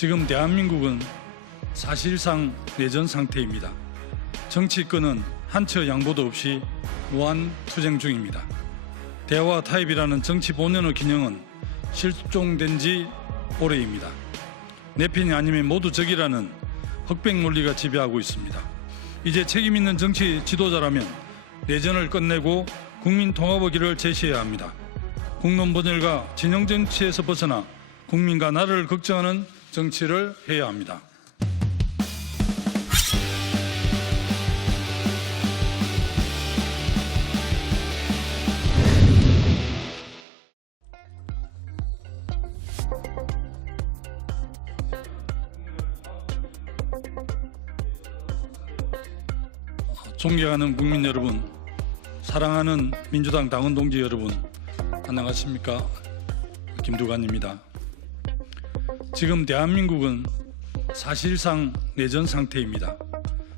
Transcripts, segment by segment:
지금 대한민국은 사실상 내전 상태입니다. 정치권은 한치의 양보도 없이 무한 투쟁 중입니다. 대화 타협이라는 정치 본연의 균형은 실종된 지 오래입니다. 내 편이 아니면 모두 적이라는 흑백 논리가 지배하고 있습니다. 이제 책임 있는 정치 지도자라면 내전을 끝내고 국민 통합의 길을 제시해야 합니다. 국론 분열과 진영 정치에서 벗어나 국민과 나라를 걱정하는 정치를 해야 합니다. 존경하는 국민 여러분, 사랑하는 민주당 당원 동지 여러분, 안녕하십니까? 김두관입니다. 지금 대한민국은 사실상 내전 상태입니다.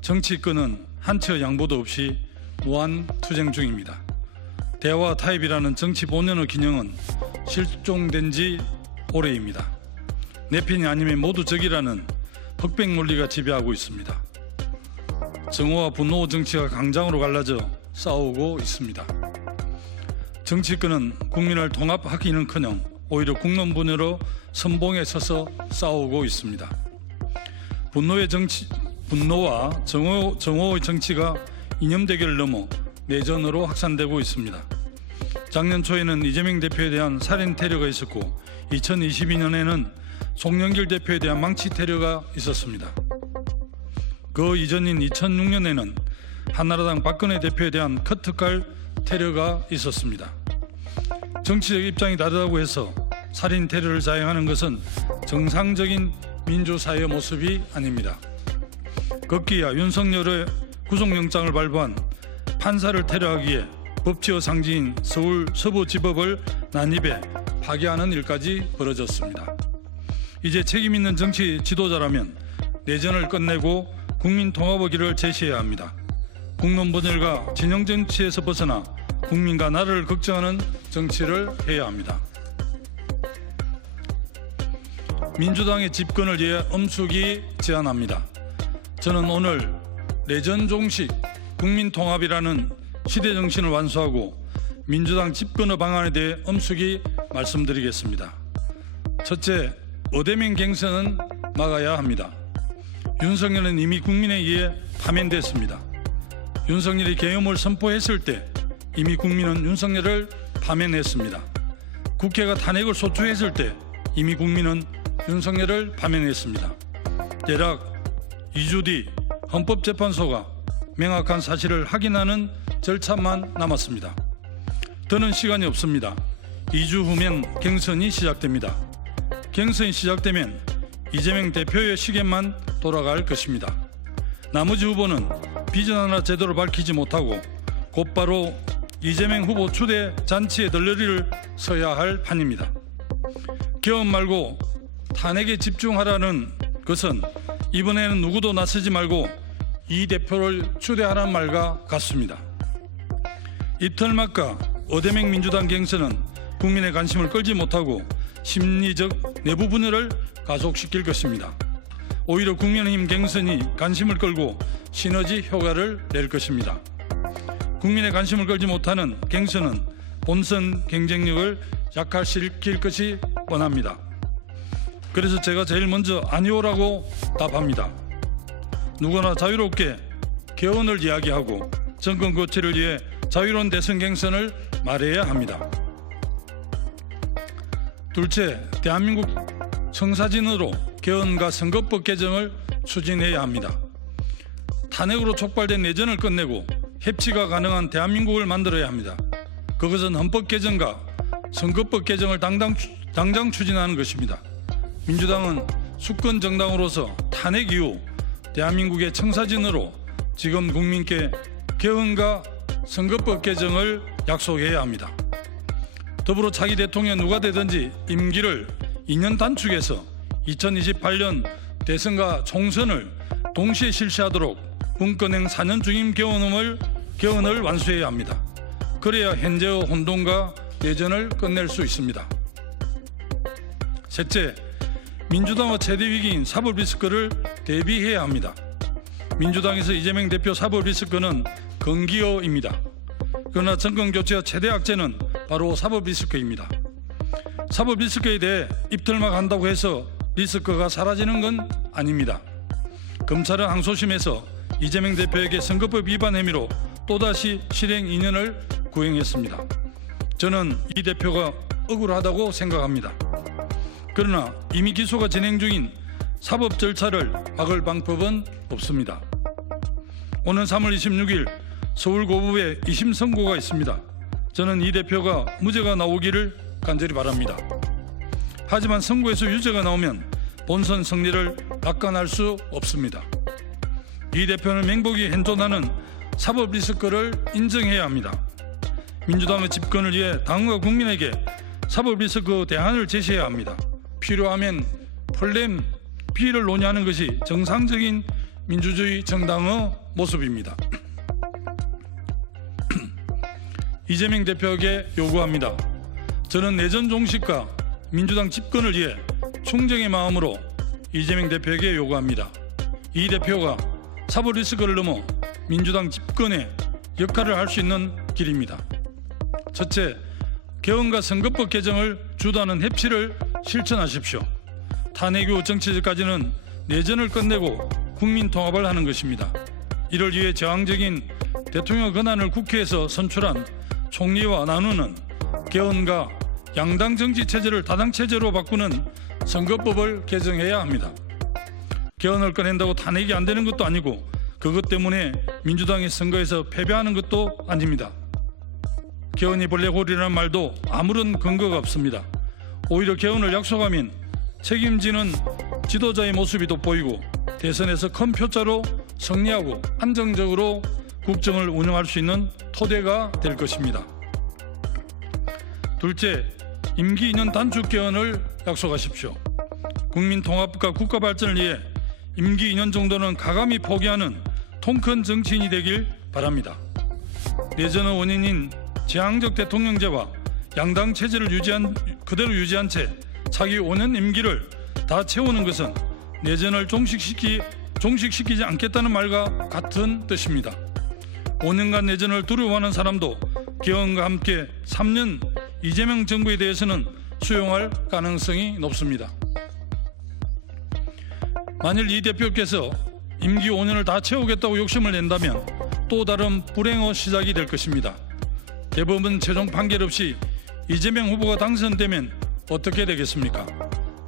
정치권은 한치의 양보도 없이 무한 투쟁 중입니다. 대화 타협이라는 정치 본연의 균형은 실종된 지 오래입니다. 내 편이 아니면 모두 적이라는 흑백 논리가 지배하고 있습니다. 정오와 분노 정치가 강장으로 갈라져 싸우고 있습니다. 정치권은 국민을 통합하기는커녕 오히려 국론 분열로 선봉에 서서 싸우고 있습니다. 분노와 정오의 정치가 이념 대결을 넘어 내전으로 확산되고 있습니다. 작년 초에는 이재명 대표에 대한 살인 테러가 있었고 2022년에는 송영길 대표에 대한 망치 테러가 있었습니다. 그 이전인 2006년에는 한나라당 박근혜 대표에 대한 커트칼 테러가 있었습니다. 정치적 입장이 다르다고 해서 살인 테러를 자행하는 것은 정상적인 민주사회의 모습이 아닙니다. 급기야 윤석열의 구속영장을 발부한 판사를 테러하기에 법치의 상징인 서울 서부지법을 난입해 파괴하는 일까지 벌어졌습니다. 이제 책임 있는 정치 지도자라면 내전을 끝내고 국민 통합의 길을 제시해야 합니다. 국론 분열과 진영 정치에서 벗어나 국민과 나라를 걱정하는 정치를 해야 합니다. 민주당의 집권을 위해 엄숙히 제안합니다. 저는 오늘 내전 종식 국민 통합이라는 시대 정신을 완수하고 민주당 집권의 방안에 대해 엄숙히 말씀드리겠습니다. 첫째, 어대명 갱선은 막아야 합니다. 윤석열은 이미 국민에 의해 파면됐습니다. 윤석열이 계엄을 선포했을 때 이미 국민은 윤석열을 파면했습니다. 국회가 탄핵을 소추했을 때 이미 국민은 윤석열을 파면했습니다. 대략 2주 뒤 헌법재판소가 명확한 사실을 확인하는 절차만 남았습니다. 더는 시간이 없습니다. 2주 후면 경선이 시작됩니다. 경선이 시작되면 이재명 대표의 시계만 돌아갈 것입니다. 나머지 후보는 비전 하나 제대로 밝히지 못하고 곧바로 이재명 후보 추대 잔치에 덜러리를 서야 할 판입니다. 계엄 말고 탄핵에 집중하라는 것은 이번에는 누구도 나서지 말고 이 대표를 추대하라는 말과 같습니다. 이틀마까 어대명 민주당 경선은 국민의 관심을 끌지 못하고 심리적 내부 분열을 가속시킬 것입니다. 오히려 국민의힘 경선이 관심을 끌고 시너지 효과를 낼 것입니다. 국민의 관심을 끌지 못하는 경선은 본선 경쟁력을 약화시킬 것이 뻔합니다. 그래서 제가 제일 먼저 아니오라고 답합니다. 누구나 자유롭게 개헌을 이야기하고 정권 교체를 위해 자유로운 대선 경선을 말해야 합니다. 둘째, 대한민국 청사진으로 개헌과 선거법 개정을 추진해야 합니다. 탄핵으로 촉발된 내전을 끝내고 협치가 가능한 대한민국을 만들어야 합니다. 그것은 헌법 개정과 선거법 개정을 당장 추진하는 것입니다. 민주당은 수권 정당으로서 탄핵 이후 대한민국의 청사진으로 지금 국민께 개헌과 선거법 개정을 약속해야 합니다. 더불어 차기 대통령 누가 되든지 임기를 2년 단축해서 2028년 대선과 총선을 동시에 실시하도록 군권행 4년 중임 개헌을 완수해야 합니다. 그래야 현재의 혼돈과 내전을 끝낼 수 있습니다. 셋째, 민주당의 최대 위기인 사법 리스크를 대비해야 합니다. 민주당에서 이재명 대표 사법 리스크는 건기어입니다. 그러나 정권 교체의 최대 악재는 바로 사법 리스크입니다. 사법 리스크에 대해 입틀막 한다고 해서 리스크가 사라지는 건 아닙니다. 검찰은 항소심에서 이재명 대표에게 선거법 위반 혐의로 또다시 실행 2년을 구형했습니다. 저는 이 대표가 억울하다고 생각합니다. 그러나 이미 기소가 진행 중인 사법 절차를 막을 방법은 없습니다. 오는 3월 26일 서울고법에 2심 선고가 있습니다. 저는 이 대표가 무죄가 나오기를 간절히 바랍니다. 하지만 선고에서 유죄가 나오면 본선 승리를 낙관할 수 없습니다. 이 대표는 맹목이 현존하는 사법 리스크를 인정해야 합니다. 민주당의 집권을 위해 당과 국민에게 사법 리스크 대안을 제시해야 합니다. 필요하면 플랜 B를 논의하는 것이 정상적인 민주주의 정당의 모습입니다. 이재명 대표에게 요구합니다. 저는 내전 종식과 민주당 집권을 위해 충정의 마음으로 이재명 대표에게 요구합니다. 이 대표가 사법 리스크를 넘어 민주당 집권에 역할을 할 수 있는 길입니다. 첫째, 개헌과 선거법 개정을 주도하는 협치를 실천하십시오. 탄핵 이후 정치적까지는 내전을 끝내고 국민 통합을 하는 것입니다. 이를 위해 저항적인 대통령 권한을 국회에서 선출한 총리와 나누는 개헌과 양당 정치 체제를 다당 체제로 바꾸는 선거법을 개정해야 합니다. 개헌을 꺼낸다고 탄핵이 안 되는 것도 아니고 그것 때문에 민주당이 선거에서 패배하는 것도 아닙니다. 개헌이 블랙홀이라는 말도 아무런 근거가 없습니다. 오히려 개헌을 약속하면 책임지는 지도자의 모습이 돋보이고 대선에서 큰 표차로 승리하고 안정적으로 국정을 운영할 수 있는 토대가 될 것입니다. 둘째, 임기 2년 단축 개헌을 약속하십시오. 국민 통합과 국가 발전을 위해 임기 2년 정도는 가감히 포기하는 통큰 정치인이 되길 바랍니다. 내전의 원인인 제왕적 대통령제와 양당 체제를 그대로 유지한 채 차기 5년 임기를 다 채우는 것은 내전을 종식시키지 않겠다는 말과 같은 뜻입니다. 5년간 내전을 두려워하는 사람도 개헌과 함께 3년 이재명 정부에 대해서는 수용할 가능성이 높습니다. 만일 이 대표께서 임기 5년을 다 채우겠다고 욕심을 낸다면 또 다른 불행의 시작이 될 것입니다. 대법원 최종 판결 없이 이재명 후보가 당선되면 어떻게 되겠습니까?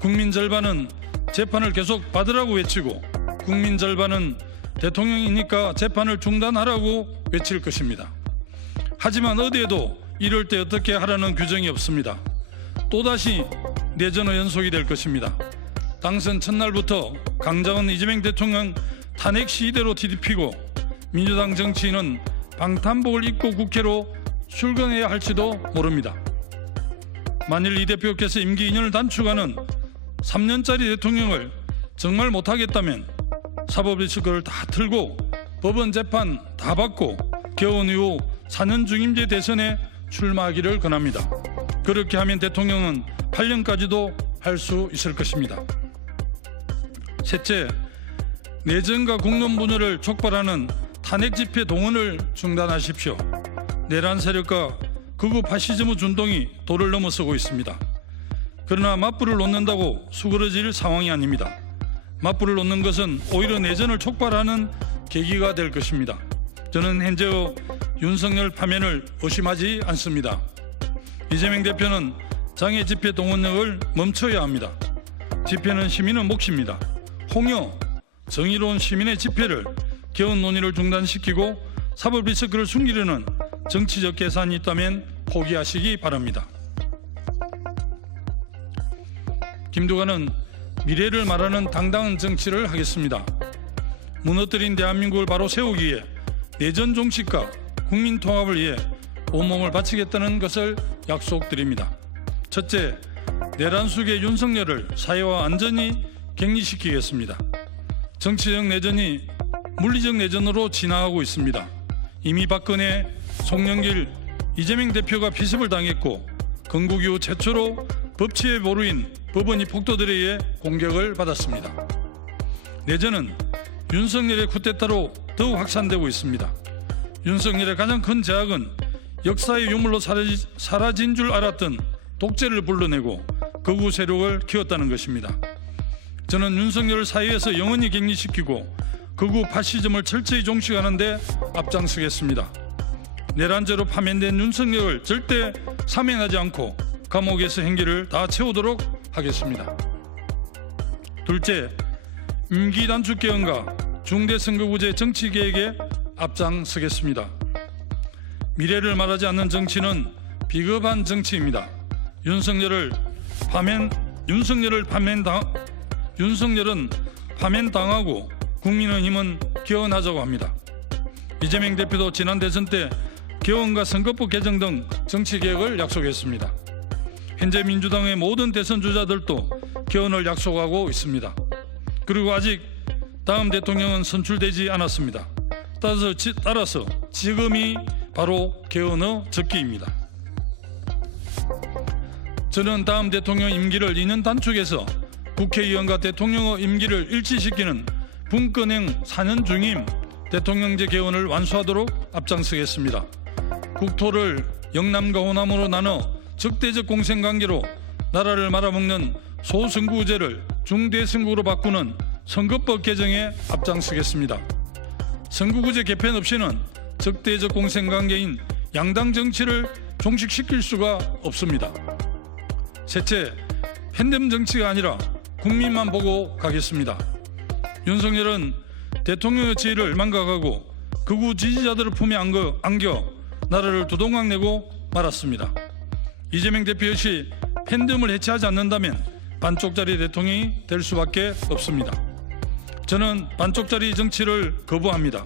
국민 절반은 재판을 계속 받으라고 외치고 국민 절반은 대통령이니까 재판을 중단하라고 외칠 것입니다. 하지만 어디에도 이럴 때 어떻게 하라는 규정이 없습니다. 또다시 내전의 연속이 될 것입니다. 당선 첫날부터 강장은 이재명 대통령 탄핵 시대로 뒤집히고 민주당 정치인은 방탄복을 입고 국회로 출근해야 할지도 모릅니다. 만일 이 대표께서 임기 2년을 단축하는 3년짜리 대통령을 정말 못하겠다면 사법 리스크를 다 틀고 법원 재판 다 받고 개헌 이후 4년 중임제 대선에 출마하기를 권합니다. 그렇게 하면 대통령은 8년까지도 할 수 있을 것입니다. 셋째, 내전과 국론 분열을 촉발하는 탄핵 집회 동원을 중단하십시오. 내란 세력과 극우 파시즘의 준동이 도를 넘어서고 있습니다. 그러나 맞불을 놓는다고 수그러질 상황이 아닙니다. 맞불을 놓는 것은 오히려 내전을 촉발하는 계기가 될 것입니다. 저는 현재의 윤석열 파면을 의심하지 않습니다. 이재명 대표는 장애 집회 동원력을 멈춰야 합니다. 집회는 시민의 몫입니다. 홍여, 정의로운 시민의 집회를 개헌 논의를 중단시키고 사법 리스크를 숨기려는 정치적 계산이 있다면 포기하시기 바랍니다. 김두관은 미래를 말하는 당당한 정치를 하겠습니다. 무너뜨린 대한민국을 바로 세우기 위해 내전 종식과 국민 통합을 위해 온몸을 바치겠다는 것을 약속드립니다. 첫째, 내란 속의 윤석열을 사회와 안전히 격리시키겠습니다. 정치적 내전이 물리적 내전으로 진화하고 있습니다. 이미 박근혜, 송영길, 이재명 대표가 피습을 당했고 건국 이후 최초로 법치의 보루인 법원이 폭도들에 의해 공격을 받았습니다. 내전은 윤석열의 쿠데타로 더욱 확산되고 있습니다. 윤석열의 가장 큰 제약은 역사의 유물로 사라진 줄 알았던 독재를 불러내고 극우 세력을 키웠다는 것입니다. 저는 윤석열을 사회에서 영원히 격리시키고 극우 파시즘을 철저히 종식하는 데 앞장서겠습니다. 내란죄로 파면된 윤석열을 절대 사면하지 않고 감옥에서 행기를 다 채우도록 하겠습니다. 둘째, 임기 단축 개헌과 중대 선거구제 정치 개혁에 앞장서겠습니다. 미래를 말하지 않는 정치는 비겁한 정치입니다. 윤석열은 파면당하고 국민의힘은 개헌하자고 합니다. 이재명 대표도 지난 대선 때 개헌과 선거법 개정 등 정치 개혁을 약속했습니다. 현재 민주당의 모든 대선 주자들도 개헌을 약속하고 있습니다. 그리고 아직 다음 대통령은 선출되지 않았습니다. 따라서 지금이 바로 개헌의 적기입니다. 저는 다음 대통령 임기를 2년 단축해서 국회의원과 대통령의 임기를 일치시키는 분권행 4년 중임 대통령제 개헌을 완수하도록 앞장서겠습니다. 국토를 영남과 호남으로 나눠 적대적 공생관계로 나라를 말아먹는 소선거구제를 중대선거구로 바꾸는 선거법 개정에 앞장서겠습니다. 선거구제 개편 없이는 적대적 공생관계인 양당 정치를 종식시킬 수가 없습니다. 셋째, 팬덤 정치가 아니라 국민만 보고 가겠습니다. 윤석열은 대통령의 지위를 망각하고 극우 지지자들을 품에 안겨 나라를 두동강내고 말았습니다. 이재명 대표 역시 팬덤을 해체하지 않는다면 반쪽짜리 대통령이 될 수밖에 없습니다. 저는 반쪽짜리 정치를 거부합니다.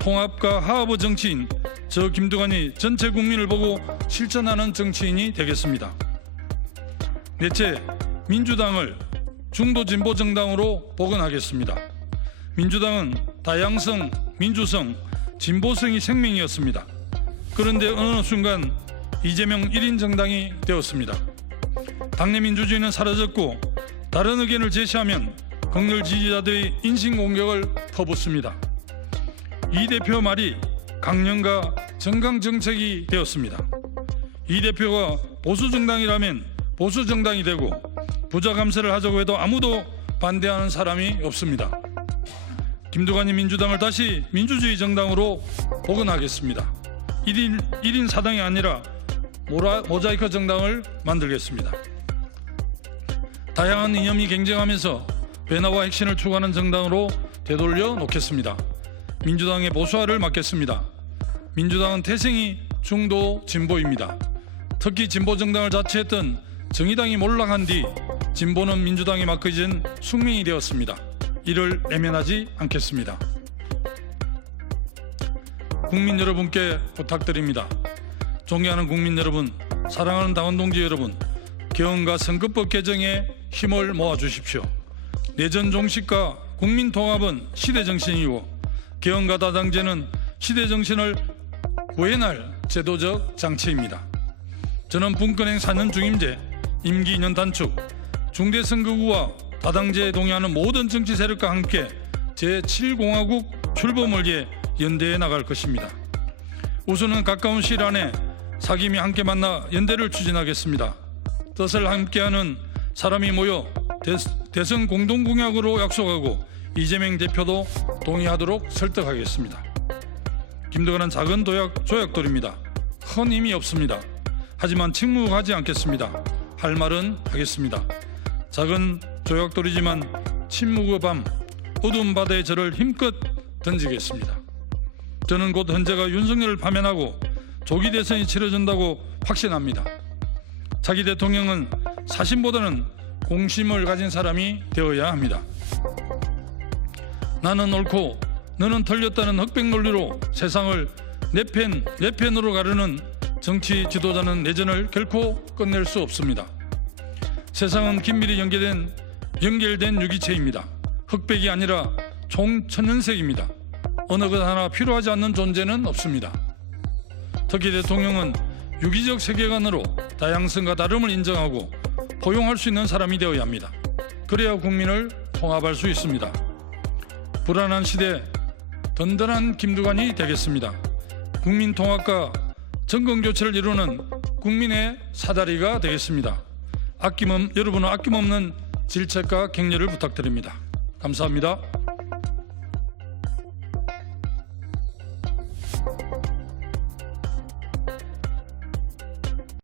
통합과 화합의 정치인 저 김두관이 전체 국민을 보고 실천하는 정치인이 되겠습니다. 넷째, 민주당을 중도 진보 정당으로 복원하겠습니다. 민주당은 다양성, 민주성, 진보성이 생명이었습니다. 그런데 어느 순간 이재명 1인 정당이 되었습니다. 당내 민주주의는 사라졌고 다른 의견을 제시하면 극렬 지지자들의 인신공격을 퍼붓습니다. 이 대표 말이 강령과 정강정책이 되었습니다. 이 대표가 보수정당이라면 보수정당이 되고 부자감세를 하자고 해도 아무도 반대하는 사람이 없습니다. 김두관이 민주당을 다시 민주주의 정당으로 복원하겠습니다. 1인 사당이 아니라 모자이크 정당을 만들겠습니다. 다양한 이념이 경쟁하면서 변화와 혁신을 추구하는 정당으로 되돌려 놓겠습니다. 민주당의 보수화를 막겠습니다. 민주당은 태생이 중도 진보입니다. 특히 진보 정당을 자처했던 정의당이 몰락한 뒤 진보는 민주당이 맡겨진 숙명이 되었습니다. 이를 외면하지 않겠습니다. 국민 여러분께 부탁드립니다. 존경하는 국민 여러분, 사랑하는 당원 동지 여러분, 개헌과 선거법 개정에 힘을 모아주십시오. 내전 종식과 국민 통합은 시대 정신이고 개헌과 다당제는 시대 정신을 구현할 제도적 장치입니다. 저는 분권행 4년 중임제, 임기 2년 단축, 중대선거구와 다당제에 동의하는 모든 정치 세력과 함께 제7공화국 출범을 위해 연대해 나갈 것입니다. 우선은 가까운 시일 안에 사김이 함께 만나 연대를 추진하겠습니다. 뜻을 함께하는 사람이 모여 대선 공동공약으로 약속하고 이재명 대표도 동의하도록 설득하겠습니다. 김두관은 작은 조약돌입니다. 큰 힘이 없습니다. 하지만 침묵하지 않겠습니다. 할 말은 하겠습니다. 작은 조약돌이지만 침묵의 밤, 어두운 바다에 저를 힘껏 던지겠습니다. 저는 곧 헌재가 윤석열을 파면하고 조기 대선이 치러진다고 확신합니다. 차기 대통령은 사심보다는 공심을 가진 사람이 되어야 합니다. 나는 옳고 너는 틀렸다는 흑백 논리로 세상을 내 편으로 가르는 정치 지도자는 내전을 결코 끝낼 수 없습니다. 세상은 긴밀히 연결된 유기체입니다. 흑백이 아니라 총천연색입니다. 어느 것 하나 필요하지 않는 존재는 없습니다. 특히 대통령은 유기적 세계관으로 다양성과 다름을 인정하고 포용할 수 있는 사람이 되어야 합니다. 그래야 국민을 통합할 수 있습니다. 불안한 시대 든든한 김두관이 되겠습니다. 국민 통합과 정권 교체를 이루는 국민의 사다리가 되겠습니다. 여러분의 아낌없는 질책과 격려를 부탁드립니다. 감사합니다.